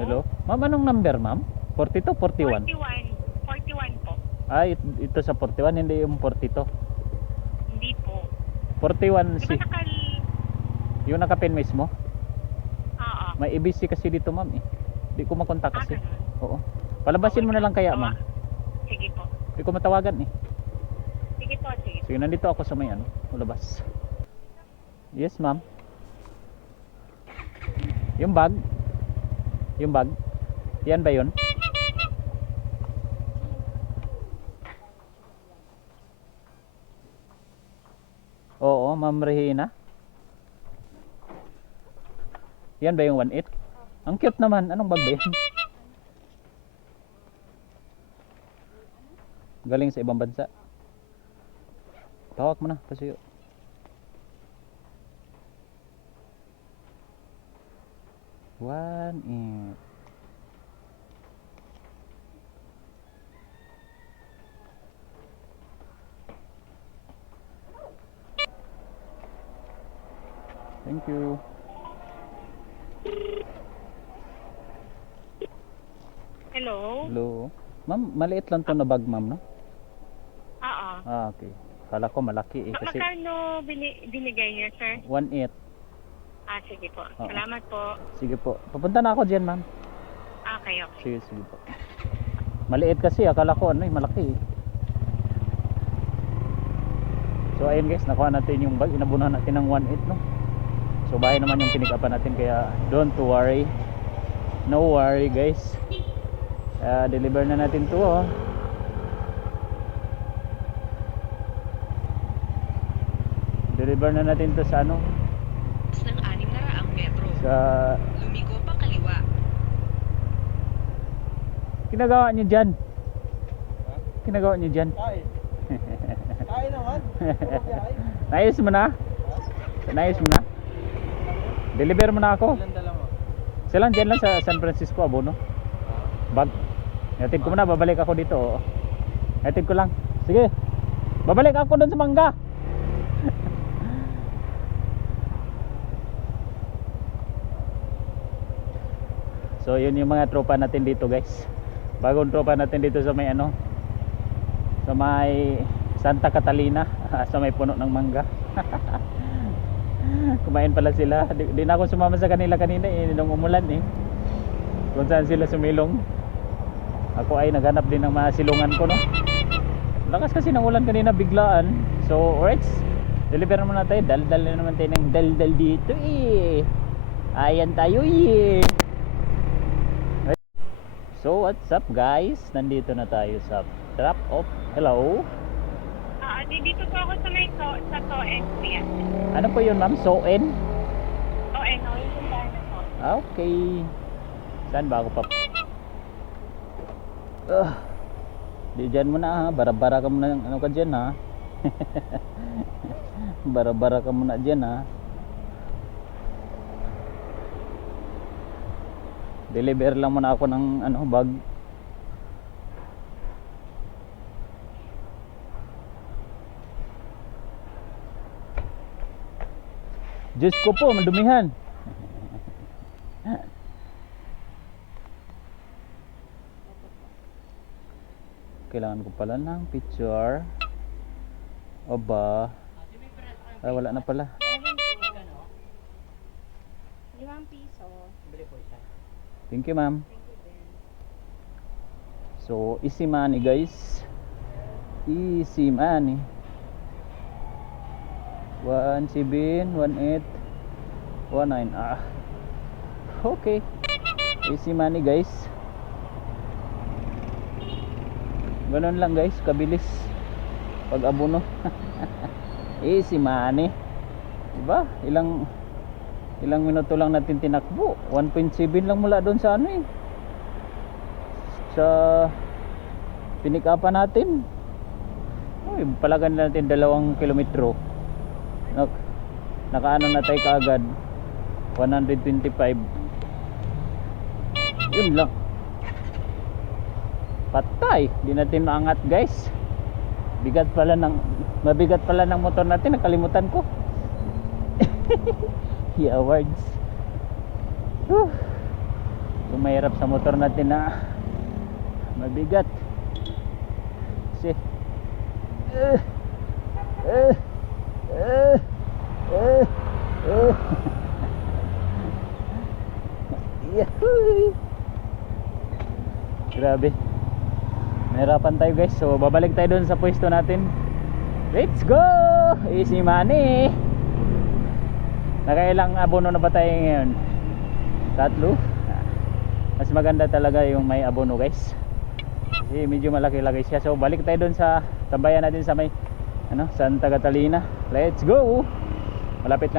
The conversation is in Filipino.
Hello? Ma'am, anong number, ma'am? 42, 41? 41. 41 po. Ay, it- ito sa 41, hindi yung 42. Hindi po. 41 Di si, ba nakal... yung nakapin mismo. Oo. May EBC kasi dito, ma'am eh. Hindi ko makontak Ah, kasi. ganun. Oo. Palabasin mo na lang kaya, ma'am. Sige po. Hindi ko matawagan eh. Sige po, sige. Sige, nandito ako sa may ano, labas. Yes, ma'am. Yung bag? Yung bag? Yan ba yun? Oo, ma'am Regina. Yan ba yung 1.8? Ang cute naman. Anong bag ba yan? Galing sa ibang bansa. Tawag mo na, pasuyo. One eight. Thank you. Hello? Hello. Ma'am, maliit lang to na bag, ma'am, no? Oo. Ah, okay. Kala ko malaki eh kasi Magkano bini- binigay niya, sir? 1.8. Ah, sige po. Oo. Salamat po. Sige po. Papunta na ako diyan, ma'am. Okay, okay. Sige, sige po. Maliit kasi, akala ko ano eh, malaki eh. So ayun guys, nakuha natin yung bag, inabunan natin ng 1.8 no. So bahay naman yung pinikapan natin kaya don't worry. No worry guys. Ah, deliver na natin to oh. Deliver na natin to sa ano, ng 600 metro. Sa Lumiko pa kaliwa. Kinagawa niyo dyan? Kinagawa niyo dyan? Ay. Ay naman. Nayos mo na? Nayos mo na? Deliver mo na ako. Ilan dala mo? Sila dyan lang sa San Francisco, Abono. Bag. Hatid ko muna, babalik ako dito. Hatid ko lang. Sige. Babalik ako doon sa mangga. so yun yung mga tropa natin dito guys. Bagong tropa natin dito sa may ano. Sa may Santa Catalina. sa may puno ng mangga. Kumain pala sila. Di, di na ako sumama sa kanila kanina eh, nung umulan eh. Kung saan sila sumilong. Ako ay naghanap din ng mga silungan ko no. Lakas kasi ng ulan kanina biglaan. So, alright. Deliver naman na tayo. Dal-dal na naman tayo ng dal-dal dito eh. Ayan tayo eh. What's up guys? Nandito na tayo sa Drop Off. Hello. Ah, di dito po ako sa may to, sa Toen, kuya. Ano po yun ma'am? Soen? Toen, o, yung puntahan na po. Ah, Okay. Saan ba ako pa? Ah. Di dyan mo na ha. Bara-bara ka muna. Ano ka dyan ha? Bara-bara ka muna dyan ha. Deliver lang muna ako ng ano bag. Diyos ko po, madumihan. Kailangan ko pala ng picture. Aba. Ay, wala na pala. Limang piso. Thank you, ma'am. So, easy money, guys. Easy money. 17, 18, 19. Ah. Okay. Easy money, guys. Ganun lang, guys. Kabilis. Pag abono. easy money. Diba? Ilang ilang minuto lang natin tinakbo. 1.7 lang mula doon sa ano eh. Sa pinikapan natin. Uy, palagan natin dalawang kilometro. Nak nakaano na tayo kaagad. 125 yun lang. Patay. Di natin maangat guys. Bigat pala ng mabigat pala ng motor natin. Nakalimutan ko yeah awards Whew. yung sa motor natin na mabigat kasi eh eh eh eh Yahoo! Grabe. Nahirapan tayo guys. So babalik tayo doon sa pwesto natin. Let's go! Easy money. Nakailang abono na ba tayo ngayon? Tatlo? Mas maganda talaga yung may abono guys. Kasi medyo malaki-laki siya. So balik tayo doon sa tambayan natin sa may ano, Santa Catalina. Let's go! Malapit lang